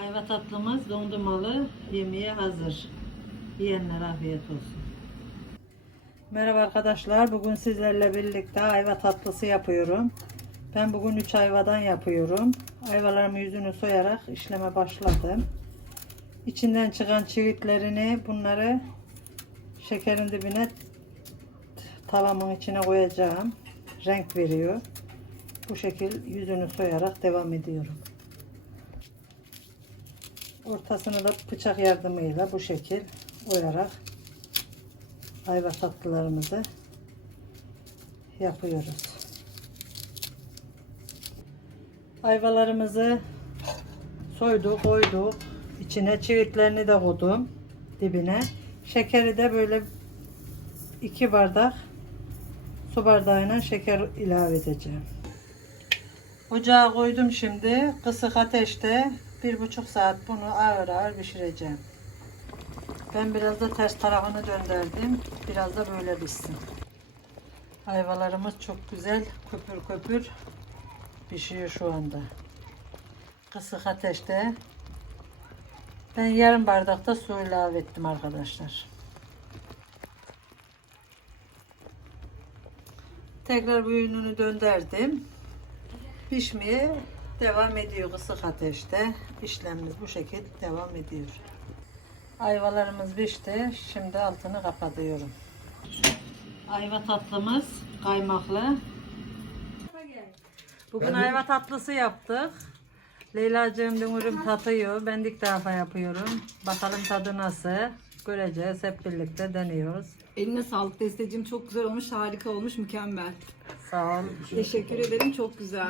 Ayva tatlımız dondurmalı yemeğe hazır. Yiyenler afiyet olsun. Merhaba arkadaşlar. Bugün sizlerle birlikte ayva tatlısı yapıyorum. Ben bugün 3 ayvadan yapıyorum. Ayvalarımı yüzünü soyarak işleme başladım. İçinden çıkan çivitlerini bunları şekerin dibine tavamın içine koyacağım. Renk veriyor. Bu şekil yüzünü soyarak devam ediyorum. Ortasını da bıçak yardımıyla bu şekil oyarak ayva tatlılarımızı yapıyoruz. Ayvalarımızı soyduk, koyduk. İçine çivitlerini de koydum dibine. Şekeri de böyle iki bardak su bardağıyla şeker ilave edeceğim. Ocağa koydum şimdi. Kısık ateşte bir buçuk saat bunu ağır ağır pişireceğim. Ben biraz da ters tarafını döndürdüm. Biraz da böyle pişsin. Ayvalarımız çok güzel köpür köpür pişiyor şu anda. Kısık ateşte. Ben yarım bardak da su ilave ettim arkadaşlar. Tekrar bu ürünü döndürdüm. Pişmeye devam ediyor kısık ateşte. İşlemimiz bu şekilde devam ediyor. Ayvalarımız pişti. Şimdi altını kapatıyorum. Ayva tatlımız kaymaklı. Bugün ayva tatlısı yaptık. Leyla'cığım dünürüm tatıyor. Ben de ilk defa yapıyorum. Bakalım tadı nasıl. Göreceğiz. Hep birlikte deniyoruz. Eline sağlık Desteciğim. Çok güzel olmuş, harika olmuş, mükemmel. Sağ ol. Teşekkür ederim, çok güzel.